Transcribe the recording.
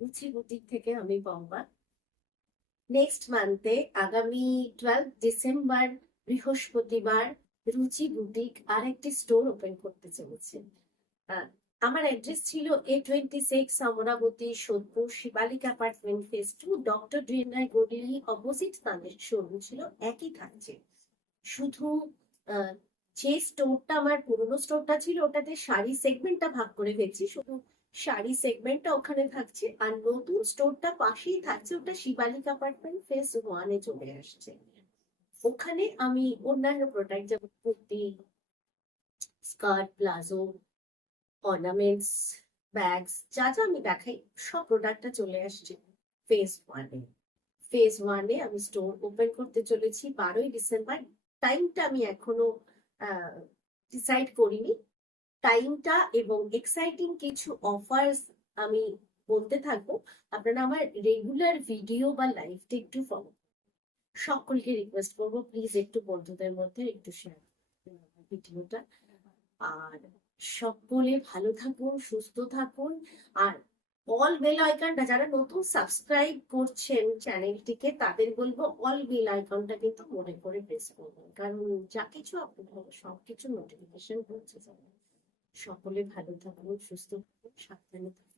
রুচি বুটিক থেকে আমি পম্পা। নেক্সট মান্থে আগামী 12 ডিসেম্বর বৃহস্পতিবার রুচি বুটিক আর একটি স্টোর ওপেন করতে চলেছে। আহ, আমার অ্যাড্রেস ছিল A26 Amarabati Sodepur Shivalik apartment phase 2, doctor ড্রিনার গোডলি অপোজিট তাদের শোরুম ছিল, একই থাকছে। শুধু আহ, যে স্টোরটা আমার পুরোনো স্টোরটা ছিল ওটাতে শাড়ি সেগমেন্টটা ভাগ করে ফেলছি, শুধু শাড়ি সেগমেন্টটা ওখানে থাকছে, আর নতুন স্টোরটা পাশেই থাকছে, ওটা শিবালিক অ্যাপার্টমেন্ট ফেজ 1-এ চলে আসছে। ওখানে আমি অন্যান্য প্রোডাক্ট যেমন kurti, skirt, palazzo, ornaments, bags, যা যা আমি দেখাই সব প্রোডাক্টটা চলে আসছে ফেজ 1-এ। ফেজ 1-এ আমি স্টোর ওপেন করতে চলেছি 12ই ডিসেম্বর। টাইমটা আমি এখনো ডিসাইড করিনি টাইমটা, এবং এক্সাইটিং কিছু অফার্স আমি বলতে থাকবো। আপনারা আমার রেগুলার ভিডিও বা লাইভটা একটু ফলো। সকলকে রিকোয়েস্ট করবো প্লিজ একটু বন্ধুদের মধ্যে একটু শেয়ার ভিডিওটা। আর সকলে ভালো থাকুন, সুস্থ থাকুন। আর অল বেল আইকনটা যারা নতুন সাবস্ক্রাইব করছেন চ্যানেলটিকে তাদের বলবো অল বেল আইকনটা কিন্তু মনে করে প্রেস করবেন, কারণ যা কিছু আপলোড হবে সবকিছু নোটিফিকেশন পৌঁছে যাবে। সকলে ভালো থাকুন, সুস্থ থাকুন, সাবধানে থাকুন।